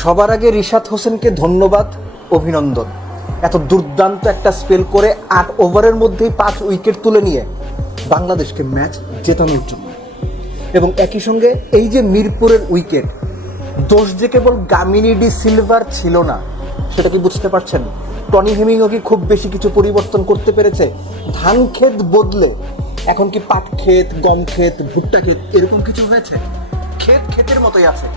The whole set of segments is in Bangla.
সবার আগে রিশাদ হোসেনকে ধন্যবাদ, অভিনন্দন। এত দুর্দান্ত একটা স্পেল করে 8 ওভারের মধ্যেই 5 উইকেট তুলে নিয়ে বাংলাদেশকে ম্যাচ জেতানোর জন্য। এবং একই সঙ্গে এই যে মিরপুরের উইকেট, দোষ যে কেবল গামিনী ডি সিলভার ছিল না, সেটা কি বুঝতে পারছেন? টনি হেমিংও কি খুব বেশি কিছু পরিবর্তন করতে পেরেছে? ধান ক্ষেত বদলে এখন কি পাট ক্ষেত, গম ক্ষেত, ভুট্টা ক্ষেত এরকম কিছু হয়েছে? ক্ষেত ক্ষেতের মতোই আছে।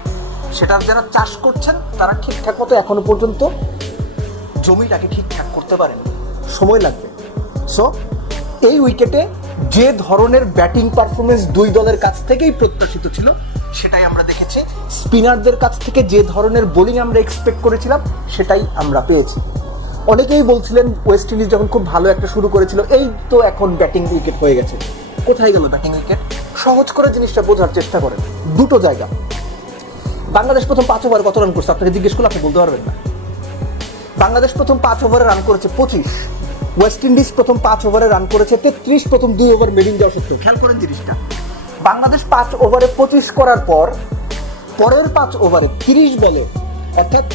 সেটার যারা চাষ করছেন তারা ঠিকঠাক মতো এখনো পর্যন্ত জমিটাকে ঠিকঠাক করতে পারেন, সময় লাগবে। সো এই উইকেটে যে ধরনের ব্যাটিং পারফরমেন্স দুই দলের কাছ থেকেই প্রত্যাশিত ছিল সেটাই আমরা দেখেছি। স্পিনারদের কাছ থেকে যে ধরনের বোলিং আমরা এক্সপেক্ট করেছিলাম সেটাই আমরা পেয়েছি। অনেকেই বলছিলেন ওয়েস্ট ইন্ডিজ যখন খুব ভালো একটা শুরু করেছিল, এই তো এখন ব্যাটিং উইকেট হয়ে গেছে। কোথায় গেল ব্যাটিং উইকেট? সহজ করে জিনিসটা বোঝার চেষ্টা করেন। দুটো জায়গা। বাংলাদেশ প্রথম 5 ওভারে কত রান করছে আপনাকে জিজ্ঞেস করলে আপনি বলতে পারবেন না। বাংলাদেশ প্রথম 5 ওভারে রান করেছে 25, ওয়েস্ট ইন্ডিজ প্রথম 5 ওভারে রান করেছে 33, প্রথম 2 ওভার মেডিং দেওয়া সত্ত্বেও। খেয়াল করেন জিনিসটা, বাংলাদেশ 5 ওভারে 25 করার পর পরের 5 ওভারে 30 বলে, অর্থাৎ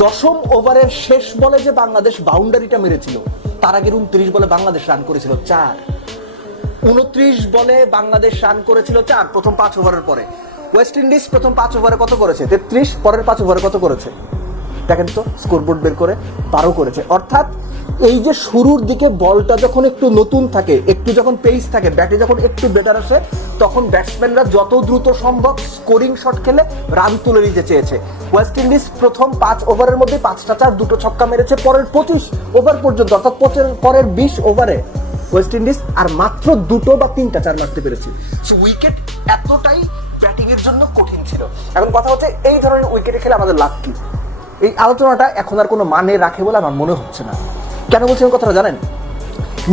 10ম ওভারের শেষ বলে যে বাংলাদেশ বাউন্ডারিটা মেরেছিল, তার আগের 29 বলে বাংলাদেশ রান করেছিল 4। 29 বলে বাংলাদেশ রান করেছিল 4 প্রথম 5 ওভারের পরে। ওয়েস্ট ইন্ডিজ প্রথম 5 ওভারে কত করেছে? 33, পরের 5 ওভারে কত করেছে? দেখেন তো, স্কোরবোর্ড বের করে 12 করেছে। অর্থাৎ এই যে শুরুর দিকে বলটা যখন একটু নতুন থাকে, একটু যখন পেস থাকে, ব্যাটে যখন একটু বেটার আসে, তখন ব্যাটসম্যানরা যত দ্রুত সম্ভব স্কোরিং শট খেলে রান তুলে নিতে চেয়েছে। ওয়েস্ট ইন্ডিজ প্রথম 5 ওভারের মধ্যে 5টা 4, 2টো ছক্কা মেরেছে। পরের 25 ওভার পর্যন্ত, অর্থাৎ পরের 20 ওভারে ওয়েস্ট ইন্ডিজ আর মাত্র 2টো বা 3টা 4 মারতে পেরেছে। সো উইকেট এতটাই ব্যাটিং এর জন্য কঠিন ছিল। এখন কথা হচ্ছে, এই ধরনের উইকেটে খেলে আমাদের লাভ কি? এই আলোচনাটা এখন আর কোনো মানে রাখে বলে আমার মনে হচ্ছে না। কেন বলছেন কথাটা জানেন?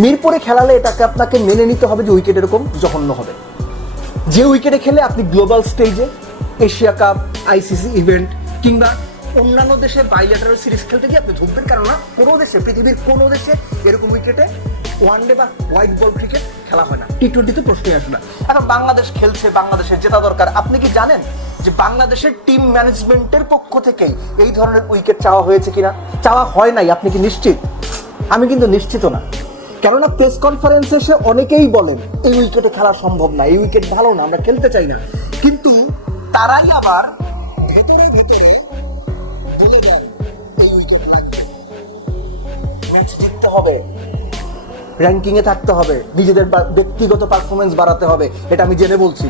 মিরপুরে খেলালে এটাকে আপনাকে মেনে নিতে হবে যে উইকেট এরকম জঘন্য হবে। যে উইকেটে খেলে আপনি গ্লোবাল স্টেজে এশিয়া কাপ, আইসিসি ইভেন্ট কিংবা অন্যান্য দেশে বাইল্যাটারাল সিরিজ খেলতে গিয়ে আপনি ঢুকবেন, কারণ না কোনো দেশে, পৃথিবীর কোনো দেশে এরকম উইকেটে ওয়ানডে বা হোয়াইট বল ক্রিকেট খেলা হয় না। টি20তে প্রশ্নই আসে না। এখন বাংলাদেশ খেলছে, বাংলাদেশের জেতা দরকার। আপনি কি জানেন যে বাংলাদেশের টিম ম্যানেজমেন্টের পক্ষ থেকেই এই ধরনের উইকেট চাওয়া হয়েছে কিনা? চাওয়া হয় নাই। আপনি কি নিশ্চিত? আমি কিন্তু নিশ্চিত না। কেননা প্রেস কনফারেন্সে এসে অনেকেই বলেন এই উইকেটে খেলা সম্ভব না, এই উইকেট ভালো না, আমরা খেলতে চাই না। কিন্তু তারাই আবার ভেতরে ভেতরে বলে দেন এই উইকেট লাগবে, ম্যাচ জিততে হবে, র্যাঙ্কিং এ থাকতে হবে, নিজেদের ব্যক্তিগত পারফরমেন্স বাড়াতে হবে। এটা আমি জেনে বলছি।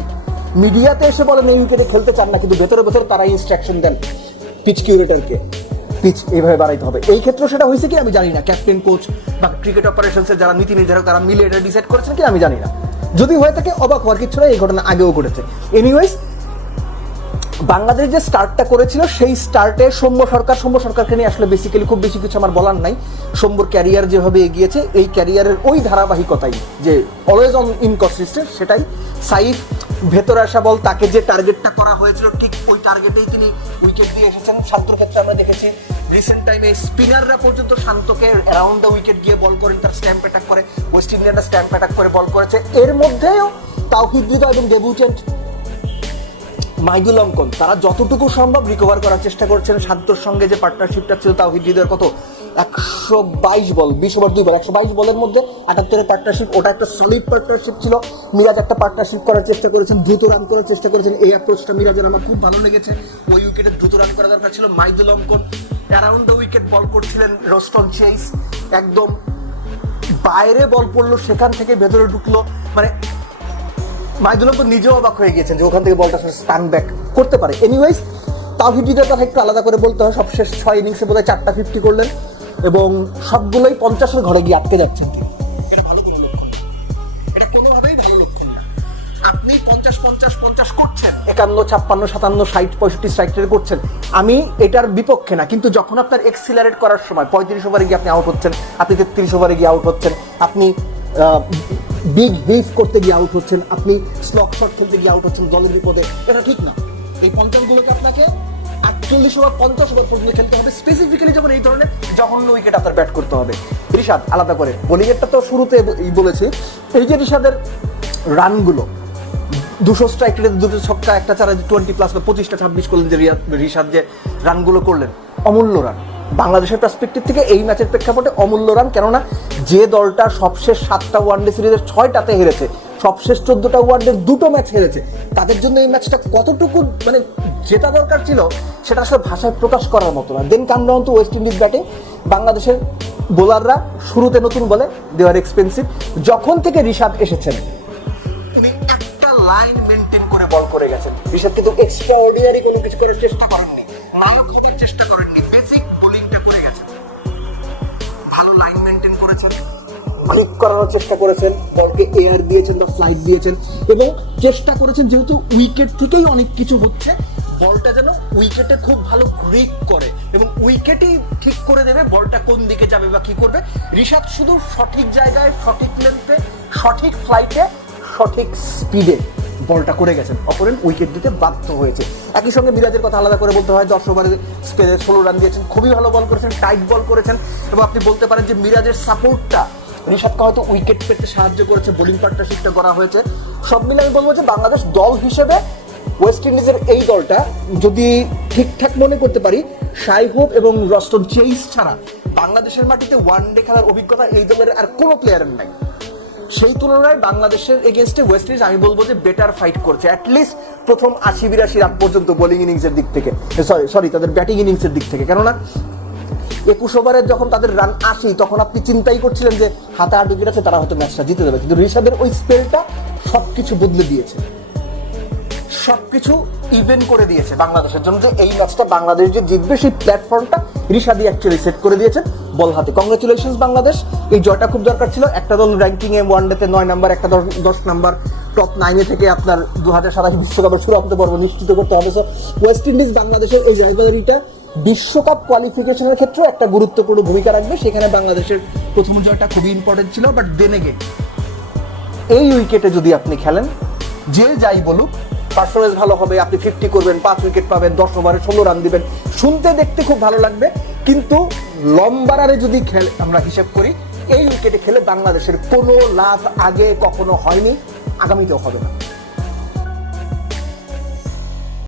মিডিয়াতে এসে বলেন এই উইকেটে খেলতে চান না, কিন্তু ভেতরে ভেতরে তারা ইনস্ট্রাকশন দেন পিচ কিউরেটরকে, পিচ এইভাবে বাড়াইতে হবে। এই ক্ষেত্রে সেটা হয়েছে কি আমি জানি না। ক্যাপ্টেন, কোচ বা ক্রিকেট অপারেশনসের যারা নীতি নির্ধারক তারা মিলে এটা ডিসাইড করেছেন কি আমি জানি না। যদি হয়ে থাকে অবাক হওয়ার কিছু নয়, এই ঘটনা আগেও ঘটেছে। এনিওয়েজ, বাংলাদেশ যে স্টার্টটা করেছিল সেই স্টার্টে সৌম্য সরকারকে নিয়ে আসলে বেসিক্যালি খুব বেশি কিছু আমার বলার নাই। সৌম্যর ক্যারিয়ার যেভাবে এগিয়েছে, এই ক্যারিয়ারের ওই ধারাবাহিকতাই যে অলওয়েজ অন ইনকনসিস্টেন্ট, সেটাই। সাইফ ভেতরে আসা বল, তাকে যে টার্গেটটা করা হয়েছিল ঠিক ওই টার্গেটেই তিনি উইকেট দিয়ে এসেছেন। শান্তর ক্ষেত্রে আমরা দেখেছি রিসেন্ট টাইমে স্পিনাররা পর্যন্ত শান্তকে অ্যারাউন্ড দ্য উইকেট গিয়ে বল করেন, তার স্ট্যাম্প অ্যাটাক করে, ওয়েস্ট ইন্ডিয়ানরা স্ট্যাম্প অ্যাটাক করে বল করেছে। এর মধ্যেও তাওহিদ হৃদয় এবং ডেবিউটেন্ট মাইদুল অঙ্কন তারা যতটুকু সম্ভব রিকভার করার চেষ্টা করছেন। শান্তর সঙ্গে যে পার্টনারশিপটা ছিল তাওহিদ হৃদয়ের কত 122 বল, 20 ওভার 2 বল, 122 বলের মধ্যে 78 পার্টনারশিপ, ওটা একটা সলিড পার্টনারশিপ ছিল। মিরাজ একটা পার্টনারশিপ করার চেষ্টা করেছেন, দ্রুত রান করার চেষ্টা করেছেন। এই অ্যাপ্রোচটা মিরাজের আমার খুব ভালো লেগেছে। ওই উইকেটে দ্রুত রান করা দরকার ছিল। মাইদুল অঙ্কন অ্যারাউন্ড দ্য উইকেট বল করছিলেন। রোস্টন চেইস একদম বাইরে বল পড়লো, সেখান থেকে ভেতরে ঢুকলো। মানে মাইদুল অঙ্কন নিজেও অবাক হয়ে গিয়েছেন যে ওখান থেকে বলটা স্টান ব্যাক করতে পারে। এনিওয়েজ, তাওহিদ হৃদয়ের কথা একটু আলাদা করে বলতে হয়। সবশেষ 6 ইনিংসে বোধহয় 4টা 50 করলেন এবং সবগুলোই 50-এর ঘরে গিয়ে আটকে যাচ্ছেন। এটা ভালো কোনো লক্ষণ, এটা কোনোভাবেই ভালো লক্ষণ না। আপনি 50-50-50 করছেন, 51, 56, 57, 60, 65 স্ট্রাইক রেট করছেন, আমি এটার বিপক্ষে না। কিন্তু যখন আপনার এক্সিলারেট করার সময় 35 ওভারে গিয়ে আপনি আউট হচ্ছেন, আপনি 33 ওভারে গিয়ে আউট হচ্ছেন, আপনি বিগ হিট করতে গিয়ে আউট হচ্ছেন, আপনি স্লক শট খেলতে গিয়ে আউট হচ্ছেন দলের বিপদে, এটা ঠিক না। এই 50 গুলোকে আপনাকে 48 ওভার 50 ওভার পর্যন্ত খেলতে হবে, স্পেসিফিক্যালি যখন এই ধরনের জঘন্য উইকেট আপনার ব্যাট করতে হবে। রিশাদ আলাদা করে বোলিংয়েরটা তো শুরুতে বলেছি। এই যে রিশাদের রানগুলো 200 স্ট্রাইক রেটে 2টো ছক্কা, একটা চারা 20+ বা 25টা 26 করলেন, যে রিশাদ যে রানগুলো করলেন, অমূল্য রান। বাংলাদেশের পার্সপেক্টিভ থেকে এই ম্যাচের প্রেক্ষাপটে অমূল্য রান, কেননা যে দলটা সবশেষ 7টা ওয়ানডে সিরিজের 6টাতে হেরেছে, সবশেষ 14টা ওয়ানডের 2টো ম্যাচ হেরেছে, তাদের জন্য এই ম্যাচটা কতটুকু মানে জেতা দরকার ছিল সেটা আসলে ভাষায় প্রকাশ করার মতো না। দেন কাম ডাউন টু ওয়েস্ট ইন্ডিজ ব্যাটে। বাংলাদেশের বোলাররা শুরুতে নতুন বলে দে আর এক্সপেন্সিভ। যখন থেকে রিশাদ এসেছেন তিনি একটা লাইন মেনটেন করে বল করে গেছেন। রিশাদ কিন্তু এক্সট্রা অর্ডিনারি কোনো কিছু করার চেষ্টা করেননি, নায়ক হওয়ার চেষ্টা করেননি, বেসিক বোলিংটা করে গেছেন। ভালো লাইন মেনটেন করেছেন, ক্লিক করানোর চেষ্টা করেছেন, বলকে এয়ার দিয়েছেন বা ফ্লাইট দিয়েছেন, এবং চেষ্টা করেছেন যেহেতু উইকেট থেকেই অনেক কিছু হচ্ছে, বলটা যেন উইকেটে খুব ভালো গ্রিপ করে এবং উইকেটই ঠিক করে দেবে বলটা কোন দিকে যাবে বা কি করবে। রিশাদ শুধু সঠিক জায়গায়, সঠিক লেন্থে, সঠিক ফ্লাইটে, সঠিক স্পিডে বলটা করে গেছেন, অপোনেন্ট উইকেট দিতে বাধ্য হয়েছে। একই সঙ্গে মিরাজের কথা আলাদা করে বলতে হয়, 10 ওভারে স্পেনে 16 রান দিয়েছেন, খুবই ভালো বল করেছেন, টাইট বল করেছেন, এবং আপনি বলতে পারেন যে মিরাজের সাপোর্টটা রিশাদকে হয়তো উইকেট পেতে সাহায্য করেছে, বোলিং পার্টনারশিপটা করা হয়েছে। সব মিলে আমি বলবো যে বাংলাদেশ দল হিসেবে ওয়েস্ট ইন্ডিজের এই দলটা যদি ঠিকঠাক মনে করতে পারি, শাই হোপ এবং রস্টন চেইস ছাড়া বাংলাদেশের মাটিতে ওয়ানডে খেলার অভিজ্ঞতা এই দলের আর কোনো প্লেয়ারের নাই। সেই তুলনায় বাংলাদেশের এগেনস্টে ওয়েস্ট ইন্ডিজ আমি বলবো যে বেটার ফাইট করছে, অ্যাটলিস্ট প্রথম 80-82 রান পর্যন্ত বোলিং ইনিংসের দিক থেকে, সরি তাদের ব্যাটিং ইনিংসের দিক থেকে। কেননা 21 ওভারে যখন তাদের রান 80, তখন আপনি চিন্তাই করছিলেন যে হাতে 8 উইকেট আছে, তারা হয়তো ম্যাচটা জিতে দেবে, কিন্তু রিশাদের ওই স্পেলটা সবকিছু বদলে দিয়েছে, সবকিছু ইভেন করে দিয়েছে বাংলাদেশের জন্য, যে এই ম্যাচটা বাংলাদেশ যে জিতবে সেই প্ল্যাটফর্মটা রিশাদি অ্যাকচুয়ালি সেট করে দিয়েছেন বল হাতে। কংগ্রেচুলেশনস বাংলাদেশ, এই জয়টা খুব দরকার ছিল। একটা দল র্যাঙ্কিং এ ওয়ানডেতে 9 নাম্বার, একটা 10 নাম্বার, টপ 9 থেকে আপনার 2027 বিশ্বকাপের চূড়ান্ত পর্ব নিশ্চিত করতে হবে। সো ওয়েস্ট ইন্ডিজ বাংলাদেশের এই রাইভালরিটা বিশ্বকাপ কোয়ালিফিকেশনের ক্ষেত্রে একটা গুরুত্বপূর্ণ ভূমিকা রাখবে। সেখানে বাংলাদেশের প্রথম জয়টা খুবই ইম্পর্টেন্ট ছিল, বাট দেন এগেইন এই উইকেটে যদি আপনি খেলেন, যে যাই বলুক পারফরমেন্স ভালো হবে, আপনি 50 করবেন, 5 উইকেট পাবেন, 10 ওভারে 16 রান দিবেন, শুনতে দেখতে খুব ভালো লাগবে, কিন্তু লম্বা রানে যদি আমরা হিসেব করি, এই উইকেটে খেলে বাংলাদেশের কোনো লাভ আগে কখনো হয়নি, আগামীতেও হবে না।